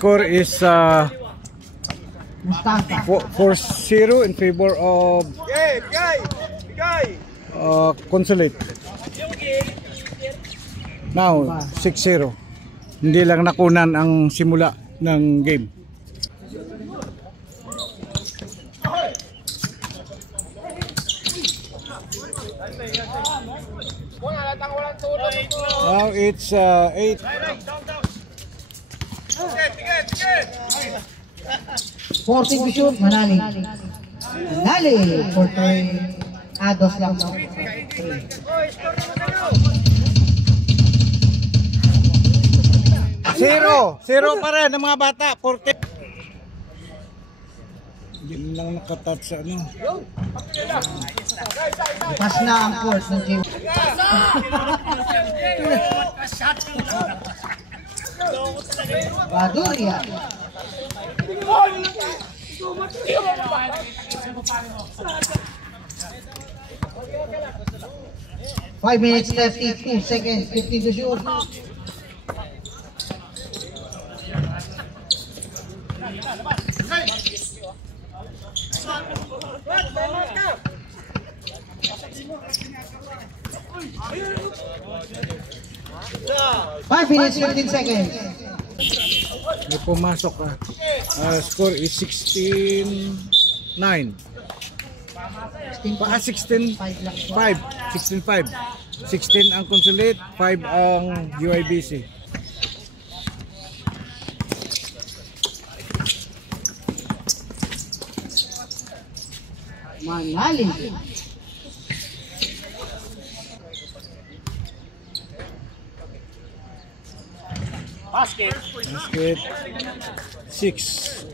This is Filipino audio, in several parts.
score is 4-0 in favor of Consulate. Now 6-0. Hindi lang nakunan ang simula ng game. Now it's 8. 14 to shoot, Manali. Manali for 3. Ados lang. 0 pa rin ng mga bata. 40. Hindi lang nakatouch sa ano. Pas na ang court ng team. Baduria. 5 minutes left, 2 seconds, 15 to shoot. Five minutes, 15 seconds. May pumasok score is 16-9. 16-5. 16 ang Consulate, 5 ang UIBC. Manali. Basket 6.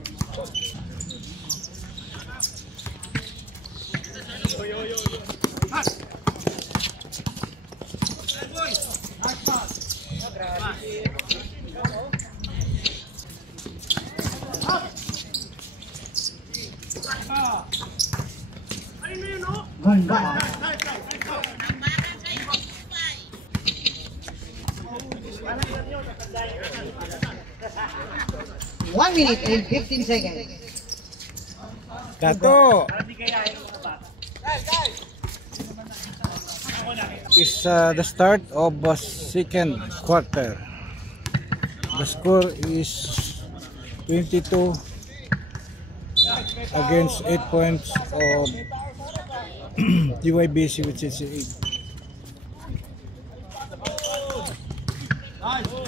Ganda. 1 minute and 15 seconds. Dato is the start of the second quarter. The score is 22 against 8 points of UIBC, which is 8. Langkaw.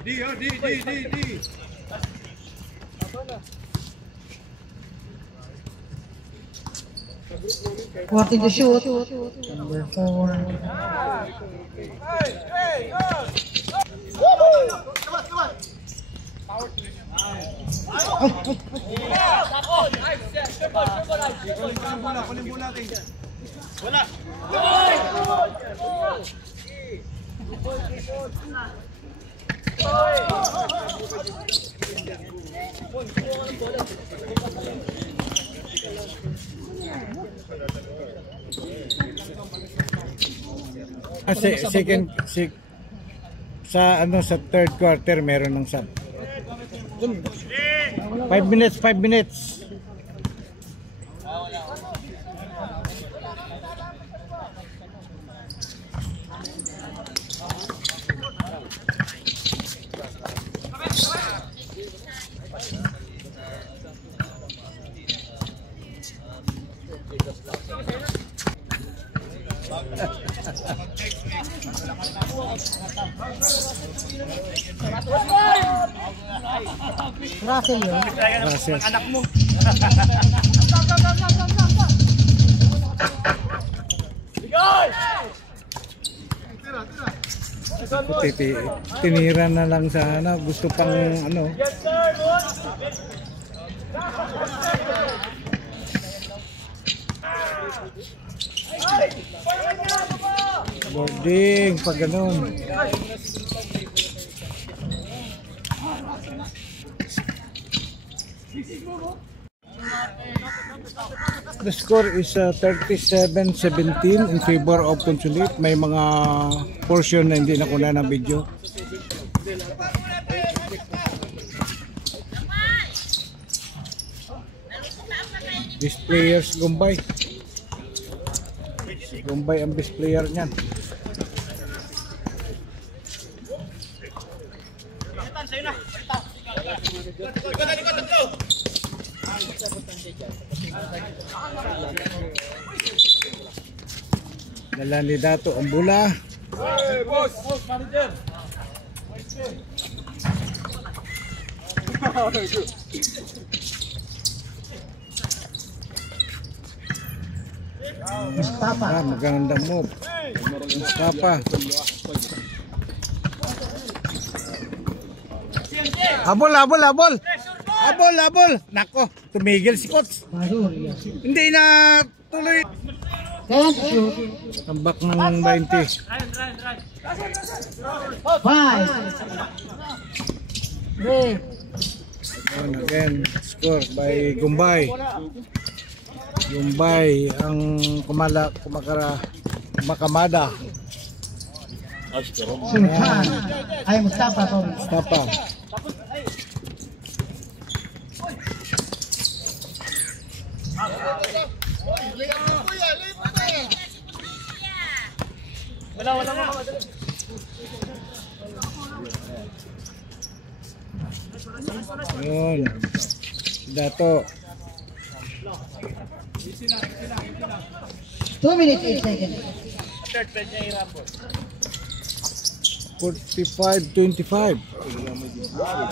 D. 14 to shoot. Number 4. Wala. Sa third quarter meron ng sub. 5 minutes. Russell yun. Russell. Anak mo. Bigay! Tinira na lang sana. Gusto pang ano. Boarding pag ganun. The score is 37-17 in favor of Consulate. May mga portion na hindi nakuna ng video. Best players Gumbay. Gumbay ang best player niyan. Dala ni Dato ang bola. Hey, boss, manager. Mustafa. Magandang move. Mustafa. Abol. Nako, tumigil si coach. Marul. Hindi na tuloy. 10 shoot. Tambak ng 20. 5. 3. And again, score by Gumbay. Gumbay ang kumakamada. Sultan. Ay, Mustafa. Sorry. Mustafa. Ayun. Dato. 2 minutes 8 seconds. 45-25.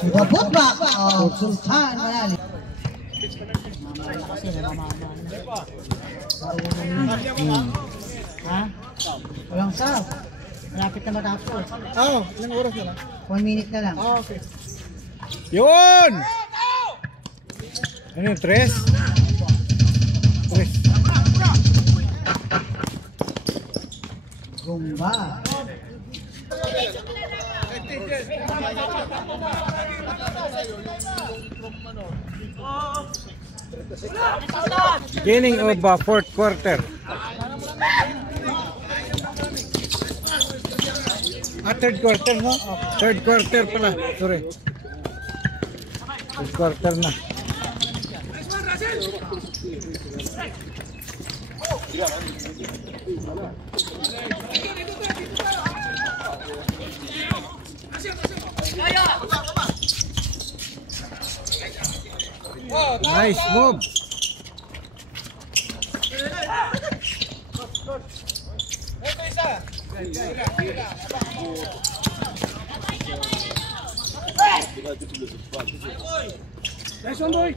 The putback of Sultan Manali. Ha? Walang sab. Malapit na matapos. Ilang oras na lang? 1 minute na lang. Okay. Yun! Ano yung 3? 3. Gumba. Beginning of fourth quarter. Third quarter, no? Third quarter pala. Sorry. Third quarter na. Nice move. Nice one, boy.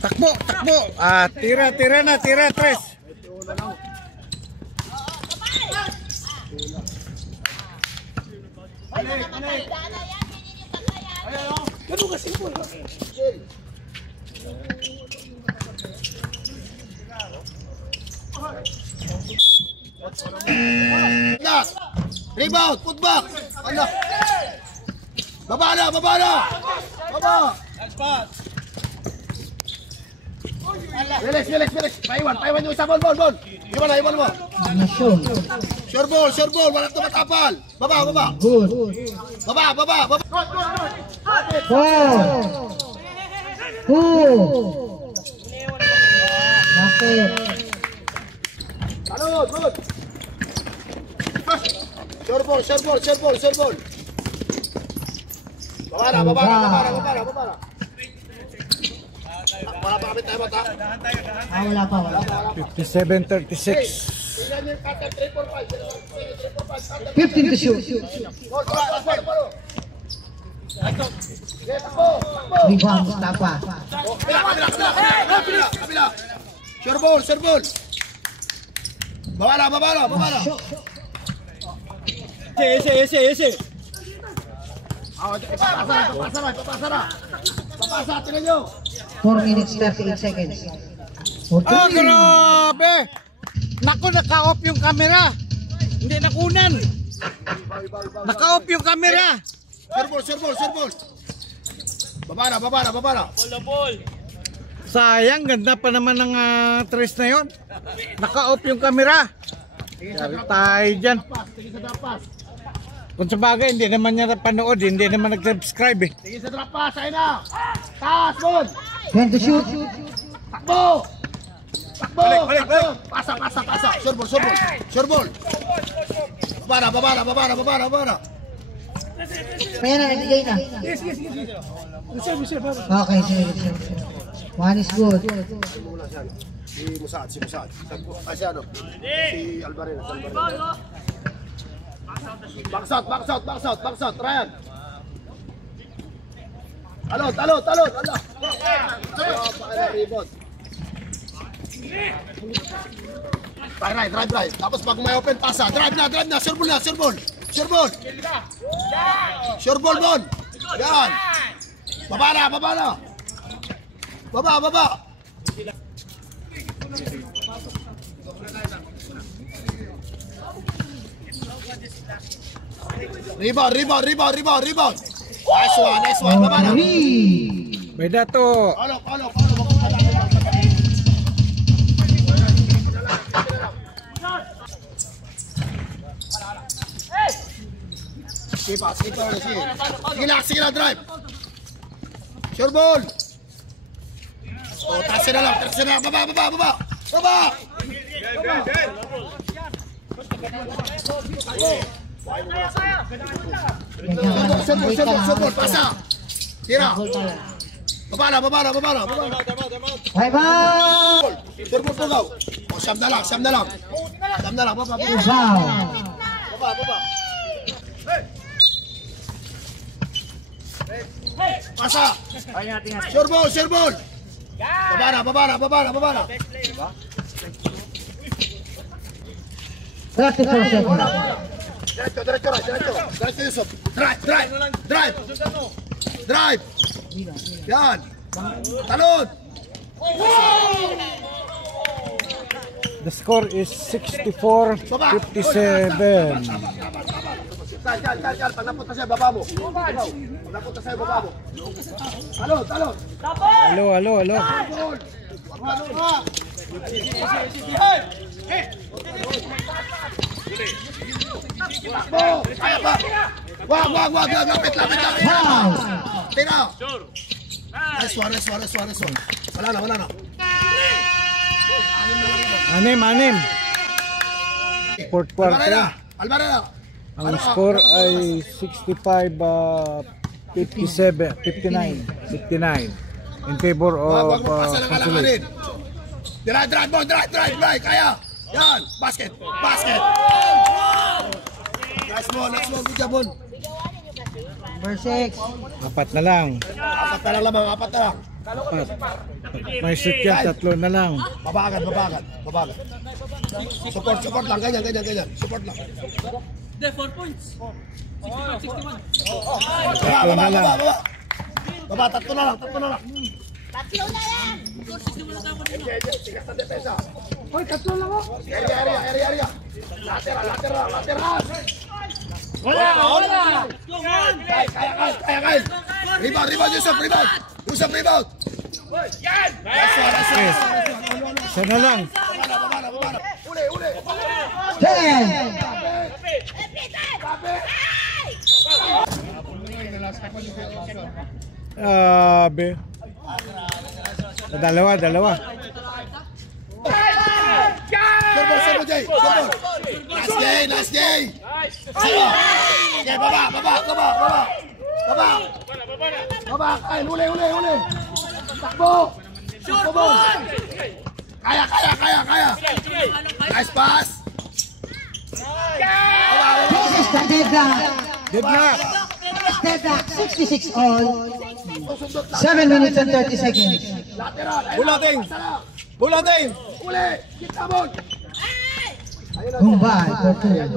Takbo. Tira na, 3. Rebound, putback. Ano? Baba na. Baba. Relax. Paiwan yung isa, ball. Iwan mo. Nasyon. Sure ball. Walang tumatapal. Baba. Good. Baba. 4. 2. Bakit? Ano, good. Sure ball. Baba na. Wala pa kami tayo, bata. Wala pa. 57-36. 15 to shoot. Rebound, Tapa. Kabila. Sure ball. Babala. Ese. Papasa, tingnan nyo. 4 minutes 38 seconds. Ah, grabe! Naku, naka-off yung camera. Hindi nakunan. Naka-off yung camera. Sure ball. Babala. Sayang, ganda pa naman ng tres na yon. Naka-off yung camera. Yari tayo dyan. Kung sa bagay, hindi naman niya napanood, hindi naman nag-subscribe eh. Tingin sa drop pass, ayun na. Taas, ball. When to shoot. Takbo. Balik. Pasa. Sure ball. Babala. Kaya na, nagbigay na. Okay, sige. One is good. Si Musad. Ay, si ano? Si Alvarez. Box out. Ryan. Talon. Allah. Rebound. Drive. Tapos pag may open pasa, drive na. Sure ball. Sure ball. Yan. Baba. Rebound. Nice one. Baba na. May dato. Follow. Sige na, drive. Sure ball. Taas na lang. Baba. Sure ball. Pasa. Tira. Babala. Bye-bye! Sure ball po daw. Siyam na lang. Baba. Pasa. Sure ball. Babala. 34 seconds. Diretso Yusuf. Drive. Yan. Talon. The score is 64-57. Kal. Pag napunta siya, baba mo. Talon. Halo. Kaya pa. Wag. Lapit. Tira. Nice one. Wala na. Anim. Fourth quarter. Alvarez. Ang score ay 59 in favor of Consulate. Drive. Kaya. Yan. Basket. Nice ball. Good job, Bon. Number 6. Apat na lang. Apat na lang. Apat. May shoot yan, 3 na lang. Babagat. Support lang. Ganyan. Support lang. 4 points. 61. Baba, tatlo na lang. Tatlo na lang. Tigas na depensa. Hoy, tatlo lang ako. Area. Lateral. Wala. Kaya. Rebound, Yusuf, rebound. Yan! Isa na lang. Babala. Uli. 10. Be. Dalawa. Servo, Jay. Last day. Okay, baba. Baba, kain, uli. Takbo. Kaya. Nice pass. This is the deadlock. Deadlock. 66 all. Sundot lang. 7 minutes and 30 seconds. Lateral. Bulating! Bulating! Uli. Kita ball. Gumbay for 2.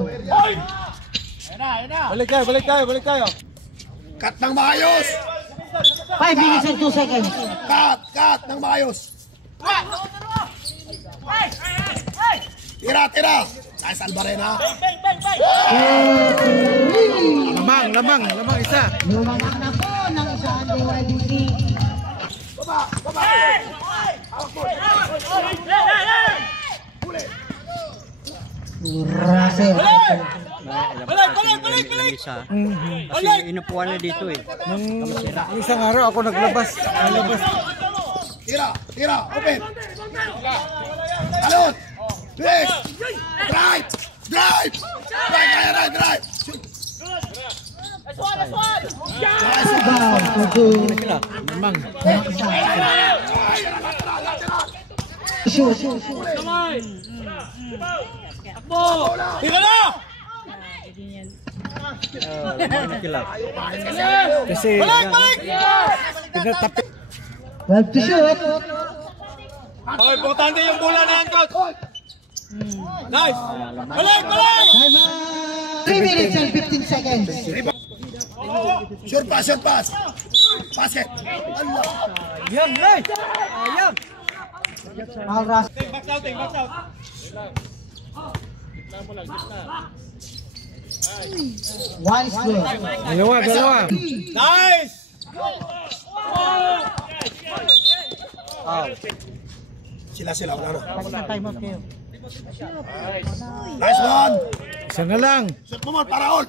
Balik tayo, balik tayo, balik tayo. Cut ng maayos. 5 minutes and 2 seconds. Cut ng maayos. Tira. Ay, Salvarena. Lamang isa. Lumang anak ko ng isang DYDC. Baba. Hawak mo. Uli. Russell. Balik! Kasi inupuan na dito eh. Nung isang araw ako naglabas. Tira. Open. Talon. Bilis. Drive. Shoot. Down for 2. Lamang. Shoot. Tira na! Kasi pinatapit. 12 to shoot. Oh, importante yung bola na yan, coach. Nice! Balik! Time out. 3 minutes and 15 seconds. Short pass. Basket. Yan, nice! Ayan! Foul Russell. Back out. One is good. Dalawa. Nice! Sila, wala na. Time out kayo. Nice one. Isa na lang. Shoot mo, Paraol.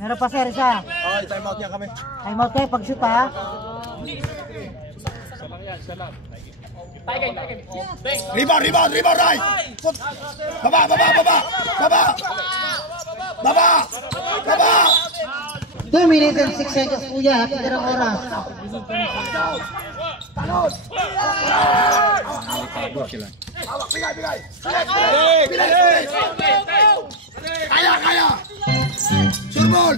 Meron pa sir isa. Time out niya kami. Time out kayo pag shoot ha. Rebound, right. Baba. 2 minutes and 6 seconds kuya. Kita ng oras. Talon. Hawak, bigay. Bilis. Kaya. Sure ball.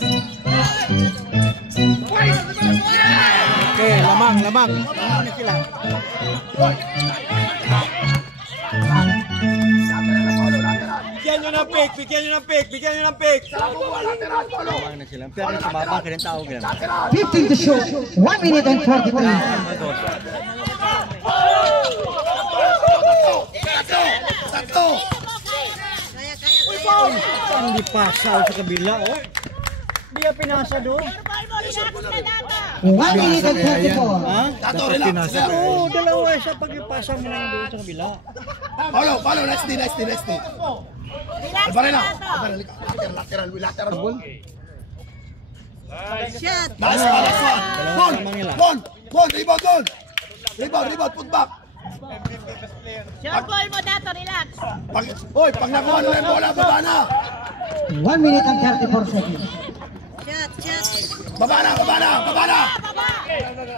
Okay, lamang. Bigyan nyo ng pick! Lateral, follow. Pero sumabang ka ng tao ganun. 15 to shoot. 1 minute and 43. Tatlo. Hindi pasaw sa kabila, oh. Hindi ka pinasa doon. 1 minute and 24. Ha? Tato, relax. Oo, dalawa siya pag ipasa mo lang doon sa kabila. Follow. Next day. Barena. Lateral ball. Shot. Nice one. Ball. Rebound. Put back. Shot ball mo dato, relax. Pag nakuha na yung bola, baba na. 1 minute and 34 seconds. Baba na. Baba.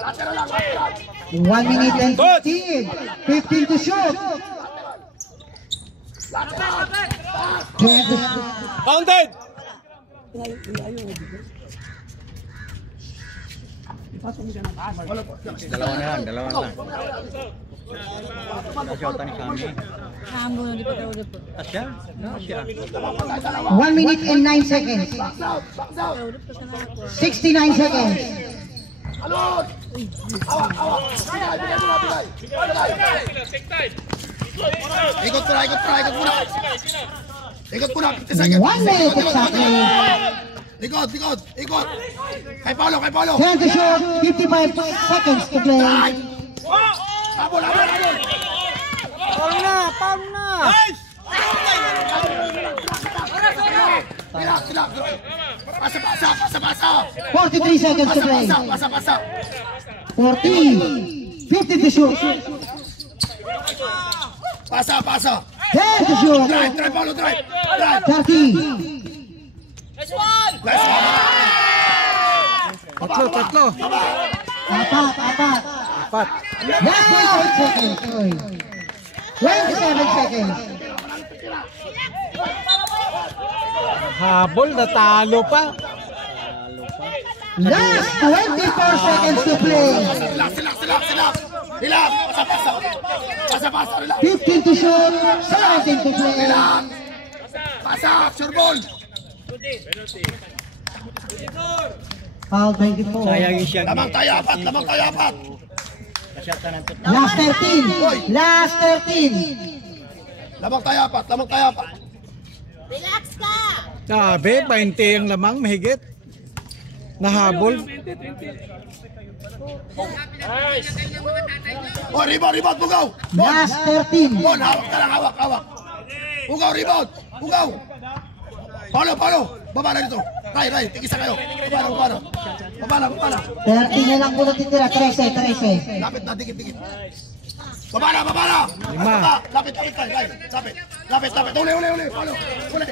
Lateral lang. 1 minute and 15. 15 to shoot. 10 to shoot. Counted! Dalawa na lang. Nasyota ni Sammy. Asya? Asya. 1 minute and 9 seconds. 69 seconds. Alon. Awak. Bigay. Ikot muna. 50 seconds. 1 minute exactly. Ikot. Kay Paulo. 10 to shoot. 55 seconds to play. Habol. Paul na! Tira. Pasa. 43 seconds to play. Pasa. 40. 50 to shoot. Pasa. 10 to shoot. Drive, Paulo, drive. 30. Nice one. Tatlo. Apat. 9 seconds. 27 seconds. Habol, natalo pa. Last 24 seconds to play. Relax. Relax. Pasa. Relax. 15 to shoot, 17 to play. Relax. Pasa. Sure ball. Foul 24. Sayang siya. Lamang tayo apat. Kasyata ng tot. Last 13. Last 13. Lamang tayo apat. Relax ka. Sabi, 20 ang lamang, mahigit. Nahabol. Oh, rebound, bugaw. Last 13. Bon, hawak ka lang, hawak. Bugaw, rebound. Bugaw. Paulo. Baba na dito. Ray, tigisa kayo. Baba na. 13 na lang po natitira. 13. Lapit na, dikit. Baba na. Lima. Lapit, Ray. Lapit. Uli. Paulo. Uli.